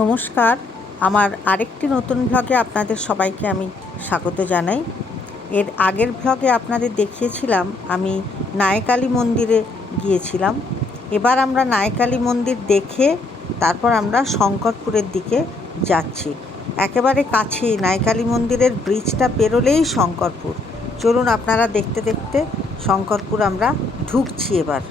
নমস্কার, আমার আরেকটি নতুন ভ্লগে আপনাদের সবাইকে আমি স্বাগত জানাই। এর আগের ভ্লগে আপনাদের দেখিয়েছিলাম আমি নায়কালী মন্দিরে গিয়েছিলাম। এবার আমরা নায়কালী মন্দির দেখে তারপর আমরা শঙ্করপুরের দিকে যাচ্ছি। একেবারে কাছেই নায়কালী মন্দিরের ব্রিজটা পেরোলেই শঙ্করপুর। চলুন আপনারা দেখতে দেখতে শঙ্করপুর আমরা ঢুকছি এবার।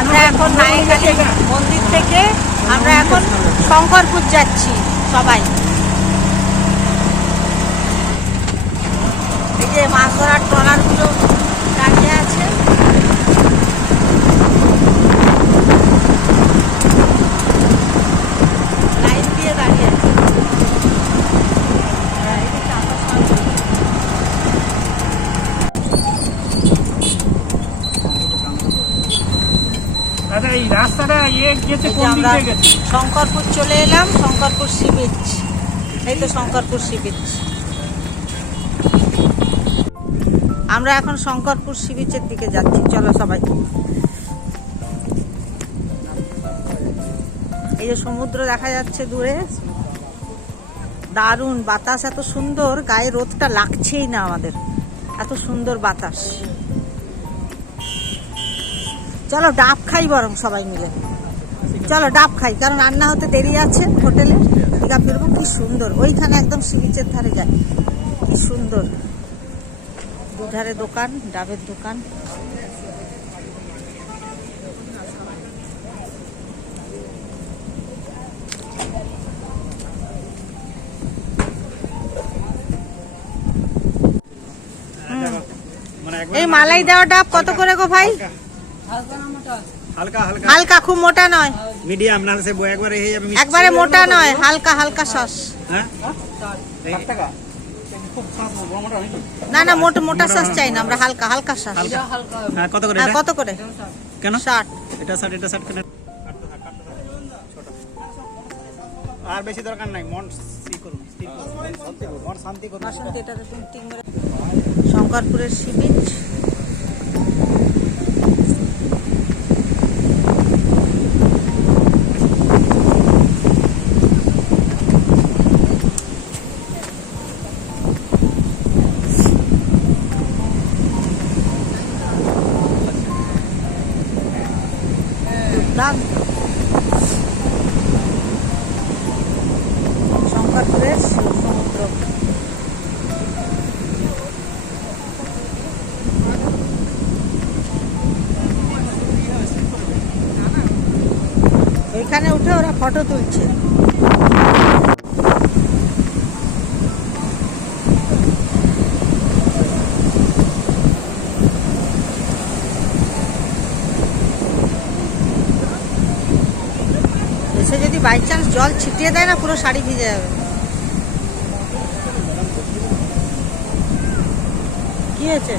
আমরা এখন নায়কালী মন্দির থেকে আমরা এখন শঙ্করপুর যাচ্ছি সবাই। এই যে মাছ ধরার ট্রলারগুলো দাঁড়িয়ে আছে। লাইন দিয়ে দাঁড়িয়ে আছে। শঙ্করপুর চলে এলাম, শঙ্করপুর সি বিচ। এই তো শঙ্করপুর সি বিচ। আমরা এখন শঙ্করপুর সি বিচের দিকে যাচ্ছি। চলো সবাই। এই যে সমুদ্র দেখা যাচ্ছে দূরে, দারুণ বাতাস, এত সুন্দর, গায়ে রোদটা লাগছেই না আমাদের, এত সুন্দর বাতাস। চলো ডাব খাই বরং সবাই মিলে। চলো ডাব খাই, কারণ রান্না হতে দেরি আছে হোটেলে। দীঘা ফিরবো। কি সুন্দর, ওইখানে একদম সি বিচের ধারে যায়, কি সুন্দর। দুধারে দোকান, ডাবের দোকান। এই মালাই দেওয়া ডাব কত করে গো ভাই? হালকা, খুব মোটা নয়, মিডিয়াম না সে একবারে হয়ে যাবে। একবারে মোটা নয়, হালকা হালকা সস। হ্যাঁ 60 টাকা। খুব সস বড় মোটা নাকি? না না, মোটা মোটা সস চাই না আমরা, হালকা হালকা সস। হ্যাঁ কত করে হ্যাঁ এটা? কত করে? কেন 60। এটা 60, এটা 60 কেন? আর বেশি দরকার নাই, মন ই করুন, স্থির করুন, মন শান্তি করুন। বাসন্তী, এটাতে তুমি 3 করে। শঙ্করপুরের সি বিচ। শঙ্করপুরের সমুদ্র। এখানে উঠে ওরা ফটো তুলছে। এসে যদি বাই চান্স জল ছিটিয়ে দেয় না, পুরো শাড়ি ভিজে যাবে। কি হয়েছে?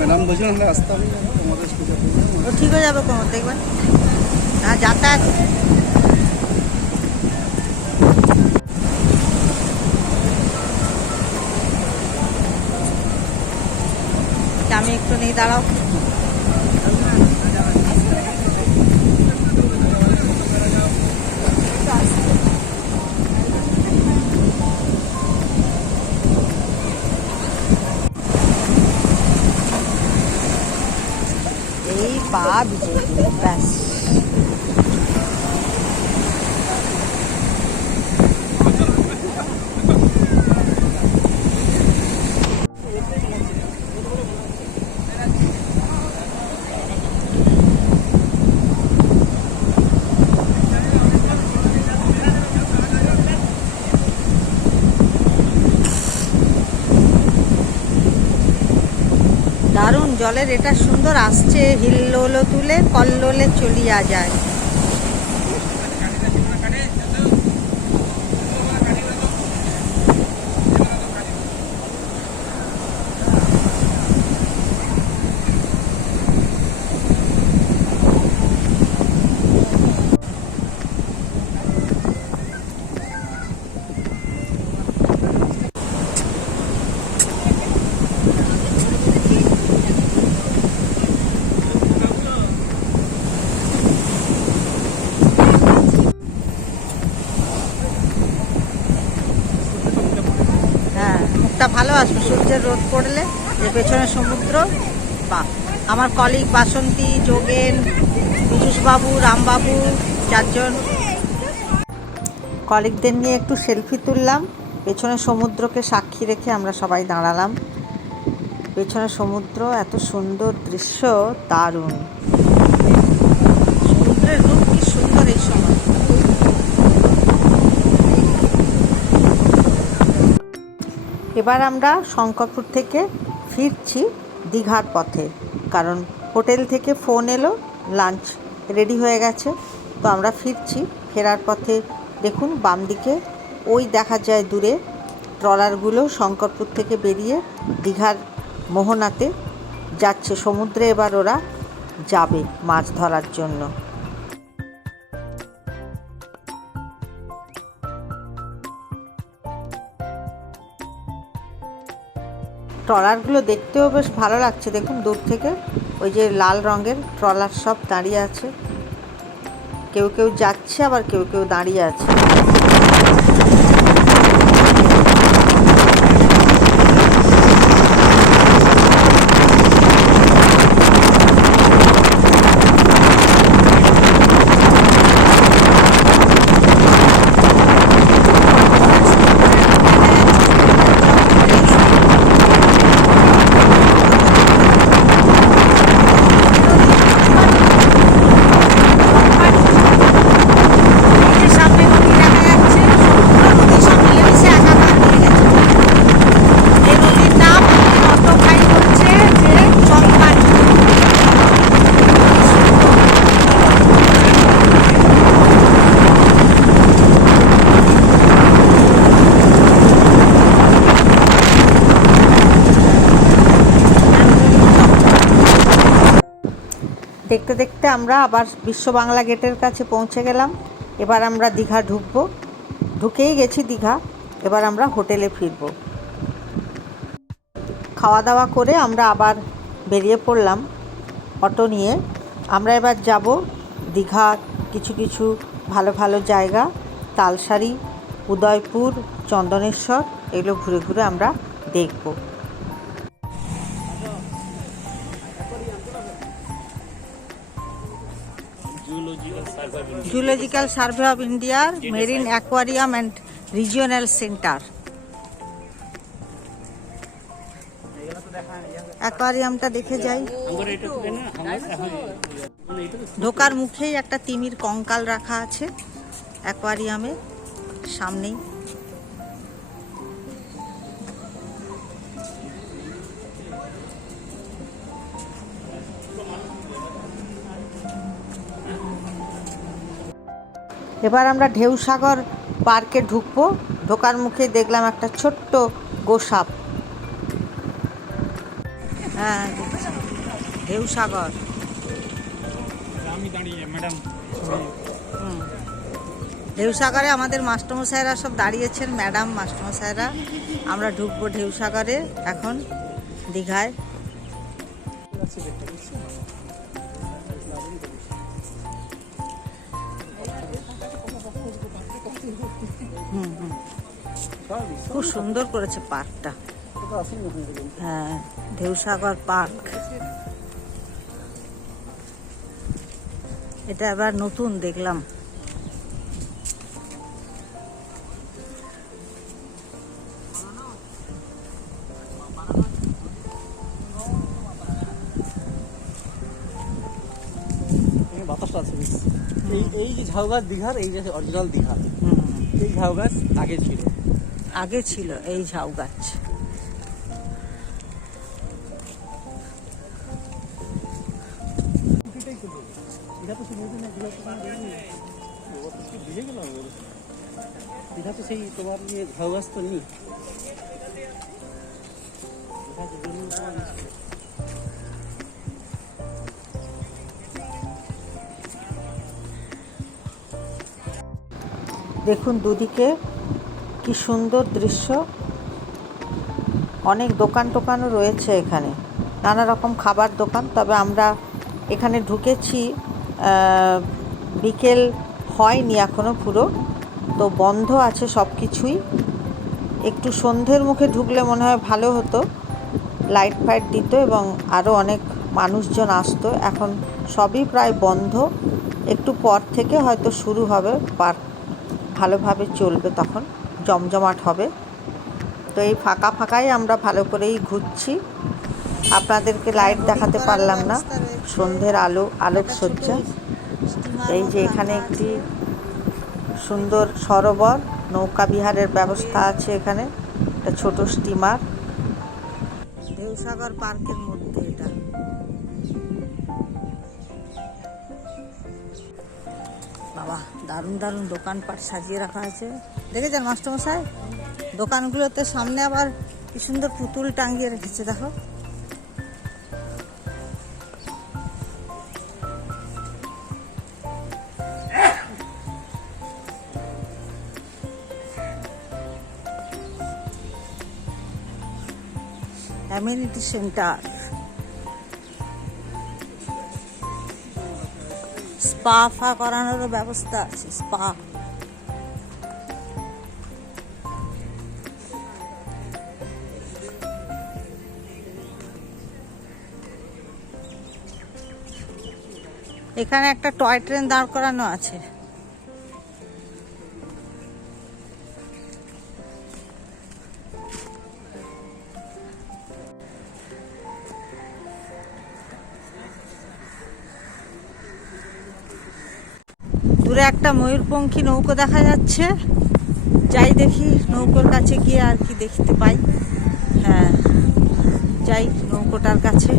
ম্যাডাম বলছেন আমরা আসতে হবে, তোমাদের ও ঠিক হয়ে যাবে কোমর, দেখবেন। হ্যাঁ যাতায়াত। আমি একটু নেই, দাঁড়াও। এই পা ভিজে দিলে ব্যাস। দারুণ, জলের এটা সুন্দর আসছে, হিল্লোলো তুলে কল্লোলে চলিয়া যায়। রোদটা ভালো আসবে, সূর্যের রোদ পড়লে এর পেছনে সমুদ্র। বাহ, আমার কলিগ বাসন্তী, যোগেন, পীযূষবাবু, রামবাবু, 4 জন কলিগদের নিয়ে একটু সেলফি তুললাম। পেছনে সমুদ্রকে সাক্ষী রেখে আমরা সবাই দাঁড়ালাম। পেছনে সমুদ্র, এত সুন্দর দৃশ্য, দারুণ। সমুদ্রের রূপ কি সুন্দর এই সময়। এবার আমরা শঙ্করপুর থেকে ফিরছি দীঘার পথে, কারণ হোটেল থেকে ফোন এলো লাঞ্চ রেডি হয়ে গেছে। তো আমরা ফিরছি। ফেরার পথে দেখুন বাম দিকে ওই দেখা যায় দূরে ট্রলারগুলো শঙ্করপুর থেকে বেরিয়ে দীঘার মোহনাতে যাচ্ছে। সমুদ্রে এবার ওরা যাবে মাছ ধরার জন্য। ট্রলারগুলো দেখতেও বেশ ভালো লাগছে। দেখুন দূর থেকে ওই যে লাল রঙের ট্রলার সব দাঁড়িয়ে আছে, কেউ কেউ যাচ্ছে আবার কেউ কেউ দাঁড়িয়ে আছে। দেখতে দেখতে আমরা আবার বিশ্ব বাংলা গেটের কাছে পৌঁছে গেলাম। এবার আমরা দীঘা ঢুকবো, ঢুকেই গেছি দীঘা। এবার আমরা হোটেলে ফিরবো। খাওয়া দাওয়া করে আমরা আবার বেরিয়ে পড়লাম অটো নিয়ে। আমরা এবার যাব দীঘার কিছু কিছু ভালো ভালো জায়গা, তালসারি, উদয়পুর, চন্দনেশ্বর, এগুলো ঘুরে ঘুরে আমরা দেখব। জুলজিক্যাল সার্ভে অফ ইন্ডিয়ার marine aquarium and regional centre. অ্যাকোয়ারিয়ামটা দেখে যাই। ঢোকার মুখেই একটা তিমির কঙ্কাল রাখা আছে অ্যাকোয়ারিয়ামে সামনেই। এবার আমরা ঢেউসাগর পার্কে ঢুকবো। ঢোকার মুখে দেখলাম একটা ছোট্ট গোসাপ। হ্যাঁ, ঢেউসাগর। ঢেউসাগরে আমাদের মাস্টারমশাইরা সব দাঁড়িয়েছেন, ম্যাডাম মাস্টারমশাইরা। আমরা ঢুকবো ঢেউসাগরে এখন দীঘায়। খুব সুন্দর করেছে পার্কটা। হ্যাঁ, ঢেউসাগর পার্ক। এটা এবার নতুন দেখলাম। বাতাসটা আছে। এই যে ঝাউ গাছ দীঘার, এই যে অরিজিনাল দীঘা, এই ঝাউ গাছ আগে ছিল এই ঝাউ গাছ। দীঘা তো সেই তোমার ইয়ে ঝাউ গাছ তো নেই। দেখুন দুদিকে কি সুন্দর দৃশ্য। অনেক দোকান টোকানও রয়েছে এখানে, নানা রকম খাবার দোকান। তবে আমরা এখানে ঢুকেছি বিকেল হয়নি এখনো পুরো, তো বন্ধ আছে সব কিছুই। একটু সন্ধ্যের মুখে ঢুকলে মনে হয় ভালো হতো, লাইট ফাইট দিত এবং আরও অনেক মানুষজন আসতো। এখন সবই প্রায় বন্ধ, একটু পর থেকে হয়তো শুরু হবে, পার্ক ভালোভাবে চলবে, তখন জমজমাট হবে। তো এই ফাঁকা ফাঁকাই আমরা ভালো করেই ঘুরছি। আপনাদেরকে লাইট দেখাতে পারলাম না, সন্ধ্যের আলোকসজ্জা। এই যে এখানে একটি সুন্দর সরোবর, নৌকা বিহারের ব্যবস্থা আছে এখানে, একটা ছোট স্টিমার। ঢেউসাগর পার্কের মধ্যে এটা। বাবা, দারুণ দারুণ দোকানপাট সাজিয়ে রাখা আছে। দেখেছেন মাস্টারমশাই, দোকানগুলোতে সামনে আবার কি সুন্দর পুতুল টাঙিয়ে রেখেছে, দেখো। অ্যামিনিটি সেন্টার, স্পা ফা করানোরও ব্যবস্থা আছে, স্পা। এখানে একটা টয় ট্রেন দাঁড় করানো আছে। দূরে একটা ময়ূরপঙ্খী নৌকো দেখা যাচ্ছে, যাই দেখি নৌকোর কাছে গিয়ে আর কি দেখতে পাই। হ্যাঁ, যাই নৌকোটার কাছে,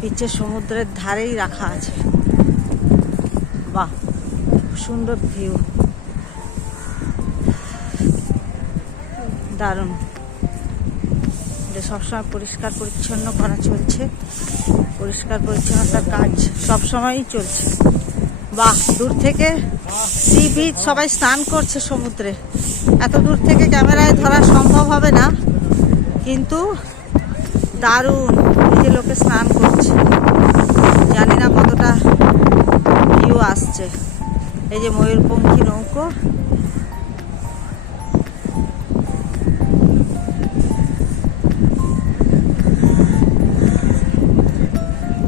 নিচে সমুদ্রের ধারেই রাখা আছে। বাহ, সুন্দর ভিউ, দারুণ। এটা সবসময় পরিষ্কার পরিচ্ছন্ন করা চলছে, পরিষ্কার পরিচ্ছন্নতার কাজ সবসময়ই চলছে। বাহ, দূর থেকে সি বিচ, সবাই স্নান করছে সমুদ্রে। এত দূর থেকে ক্যামেরায় ধরা সম্ভব হবে না, কিন্তু দারুণ। এই যে লোকে স্নান করছে, জানি না কতটা ভিউ আসছে। এই যে ময়ূরপঙ্খী নৌকো,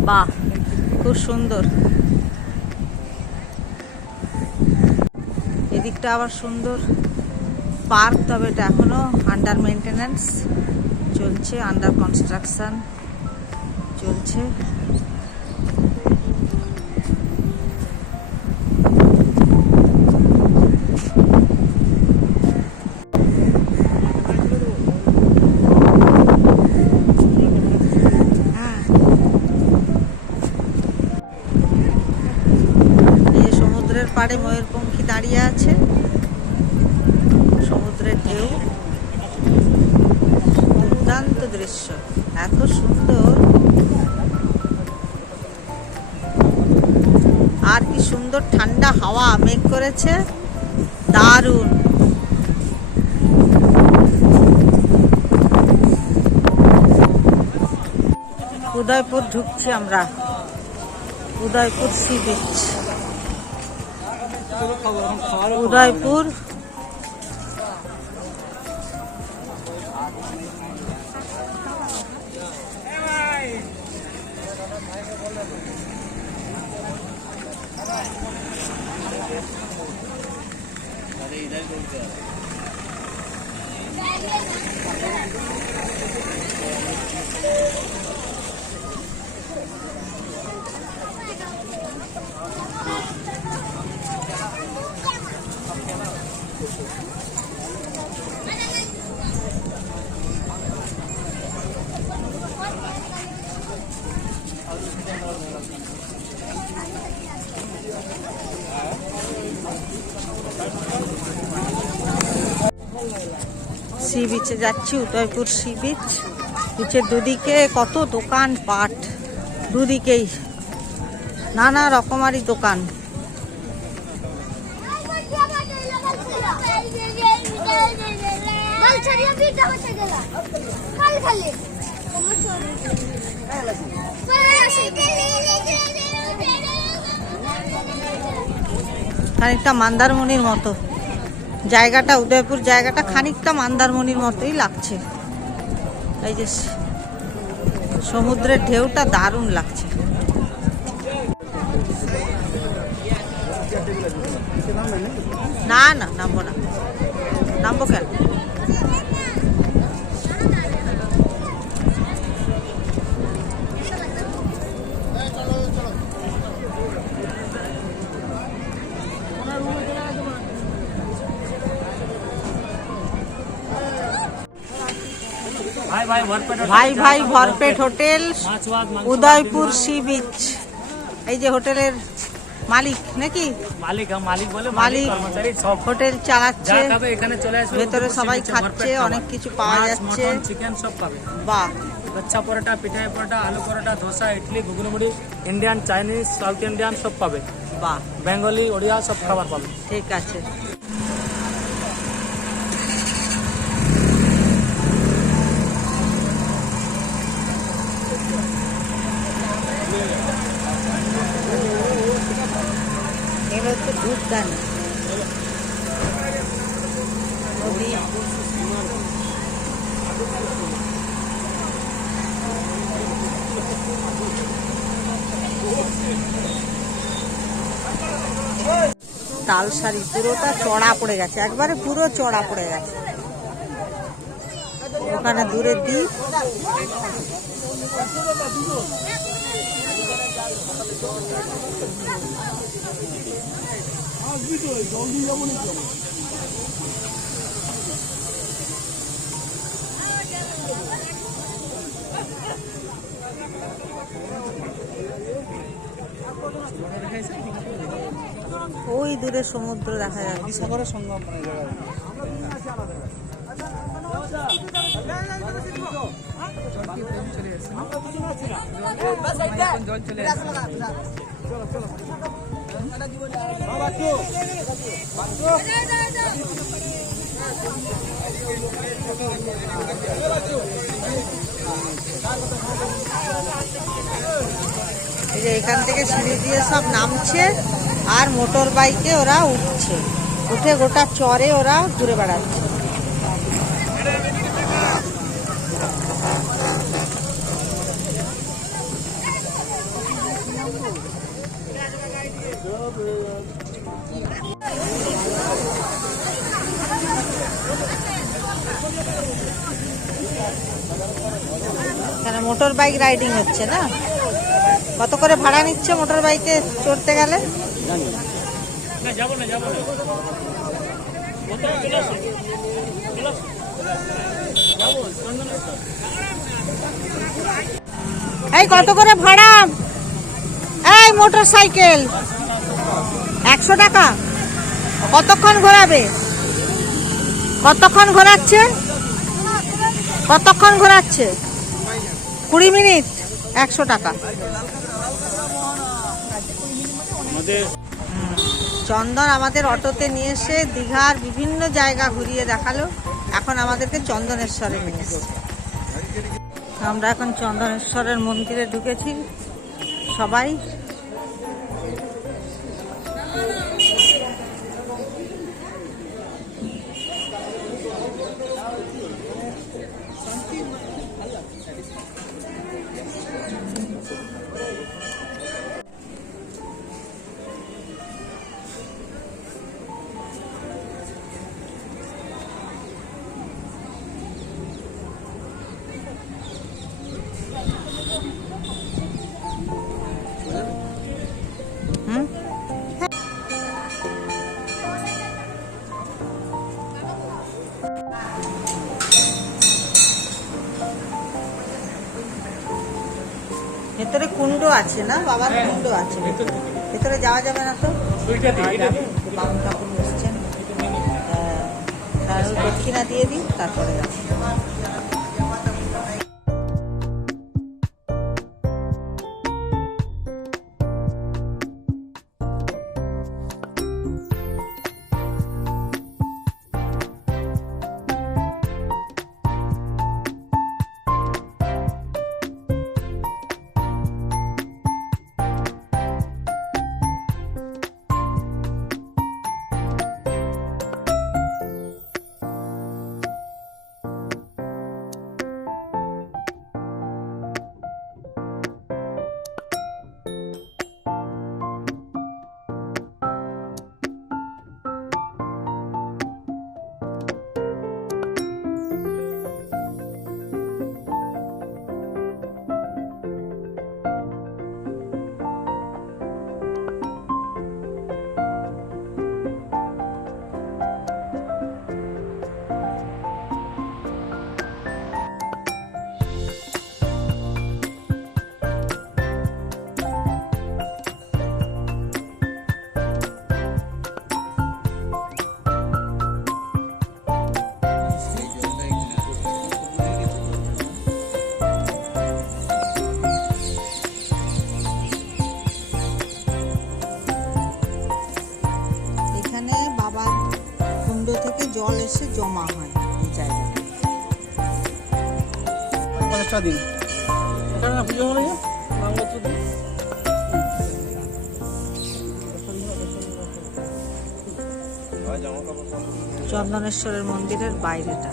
বাহ, খুব সুন্দর। এদিকটা আবার সুন্দর পার্ক, তবে এটা এখনো আন্ডার মেনটেন্যান্স চলছে, আন্ডার কনস্ট্রাকশন চলছে। পাড়ে ময়ূরপঙ্খী দাঁড়িয়ে আছে, সমুদ্রের ঢেউ, দুর্দান্ত দৃশ্য, এত সুন্দর। আর কি সুন্দর ঠান্ডা হাওয়া, মেঘ করেছে, দারুণ। উদয়পুর ঢুকছি আমরা, Udaipur sea beach, Udaipur. Sea বিচে যাচ্ছি, উদয়পুর সি বিচ। বিচের দুদিকে কত দোকান পাট, দুদিকেই নানা রকমারি দোকান। খানিকটা মন্দারমণির মতো। জায়গাটা, উদয়পুর জায়গাটা খানিকটা মন্দারমণির মতোই লাগছে। এই যে সমুদ্রের ঢেউটা দারুণ লাগছে। না না, নামবো না। নামবো কেন? ভাই ভাই ভরপেট হোটেল, উদয়পুর সি বিচ। এই যে হোটেলের মালিক নাকি? মালিক বলে মালিক কর্মচারী সব হোটেল চালাচ্ছে। যা খাবে এখানে চলে আসবে। ভেতরে সবাই খাচ্ছে, অনেক কিছু পাওয়া যাচ্ছে। চিকেন সব পাবে। বাহ, লচ্ছা পরোটা, পিঠাই পরোটা, আলু পরোটা, ধোসা, ইডলি, ঘুগনি মুড়ি, ইন্ডিয়ান, চাইনিজ, সাউথ ইন্ডিয়ান সব পাবে। বাহ, বেঙ্গলি, ওড়িয়া সব খাবার পাবে। ঠিক আছে। এগুলো হচ্ছে দুধদানি নদী। তালসারি পুরোটা চড়া পড়ে গেছে, একবারে পুরো চড়া পড়ে গেছে। ওখানে দূরে দ্বীপ। ওই দূরে সমুদ্র দেখা যাচ্ছে। সাগরের সঙ্গম মানে জায়গা। এই যে এখান থেকে সিঁড়ি দিয়ে সব নামছে আর মোটর বাইকে ওরা উঠছে, উঠে গোটা চরে ওরা ঘুরে বেড়াচ্ছে। এখানে মোটর বাইক রাইডিং হচ্ছে না? কত করে ভাড়া নিচ্ছে মোটর বাইকে চড়তে গেলে? এই কত করে ভাড়া? এই মোটর সাইকেল 100 টাকা। কতক্ষণ ঘোরাবে? কতক্ষণ ঘোরাচ্ছে? কতক্ষণ ঘোরাচ্ছে? 20 মিনিট, 100 টাকা। চন্দন আমাদের অটোতে নিয়ে এসে দীঘার বিভিন্ন জায়গা ঘুরিয়ে দেখালো। এখন আমাদেরকে চন্দনেশ্বরে নিয়ে এসেছে। আমরা এখন চন্দনেশ্বরের মন্দিরে ঢুকেছি সবাই। ভেতরে কুণ্ড আছে না? বাবার কুণ্ড আছে ভেতরে, যাওয়া যাবে না তো? বাবু ঠাকুর বসছেন, দক্ষিণা দিয়ে দিই তারপরে যাবো। জল এসে জমা হয় এই জায়গাটা। 50 টাকা দিন। এটা না পুজো হলো যে নামগত দিন। চন্দনেশ্বরের মন্দিরের বাইরেটা।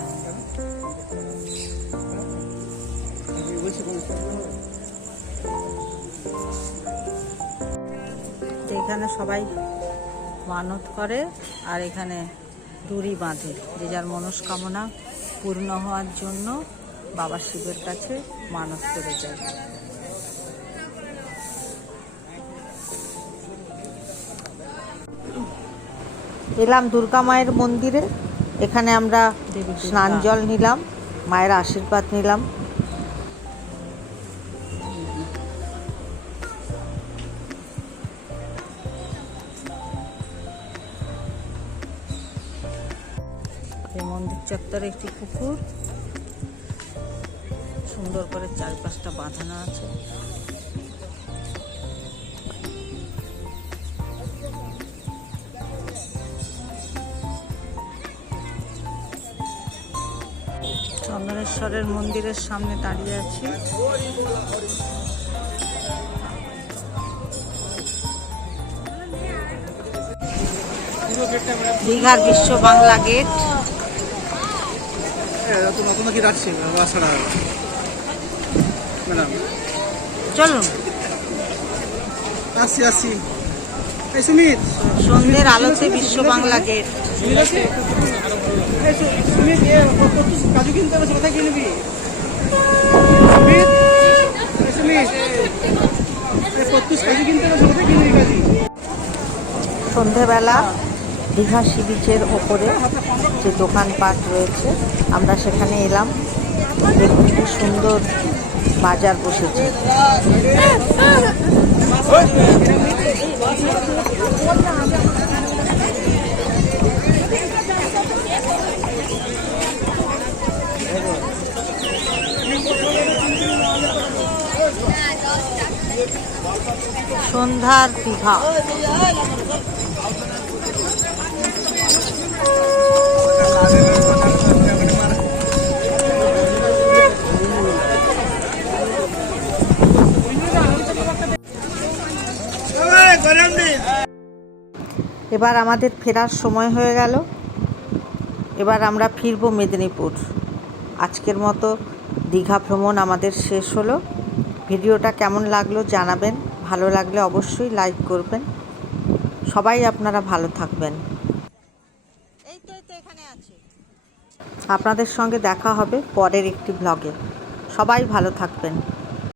এখানে সবাই মানত করে আর এখানে দড়ি বাঁধে, যে যার মনস্কামনা পূর্ণ হওয়ার জন্য বাবা শিবের কাছে মানত করে যায়। এলাম দুর্গা মায়ের মন্দিরে, এখানে আমরা স্নান জল নিলাম, মায়ের আশীর্বাদ নিলাম। এই মন্দির চত্বরে একটি পুকুর, সুন্দর করে চারপাশটা বাঁধানো আছে। চন্দনেশ্বরের মন্দিরের সামনে দাঁড়িয়ে আছি। দীঘার বিশ্ব বাংলা গেট। নতুন কি রাখছি বাসাটা ম্যাডাম, চলুন আসছি আসছি। এই সুমিত, সন্ধ্যের আলোতে বিশ্ব বাংলা গেট। সুমিত আছে? এই সুমিত, কাজু কিনতে হবে, কোথায় কিনবি? সুমিত, এই সুমিত, এই কত্তুস কাজু কিনতে হবে, কোথায় কিনবি কাজু? সন্ধেবেলা দীঘা সি বিচের ওপরে যে দোকানপাট রয়েছে আমরা সেখানে এলাম। দেখুন কি সুন্দর বাজার বসেছে। সন্ধ্যার দীঘা। এবার আমাদের ফেরার সময় হয়ে গেল। এবার আমরা ফিরব মেদিনীপুর। আজকের মতো দীঘা ভ্রমণ আমাদের শেষ হলো। ভিডিওটা কেমন লাগলো জানাবেন, ভালো লাগলে অবশ্যই লাইক করবেন। সবাই আপনারা ভালো থাকবেন। আপনাদের সঙ্গে দেখা হবে পরের একটি ব্লগে। সবাই ভালো থাকবেন।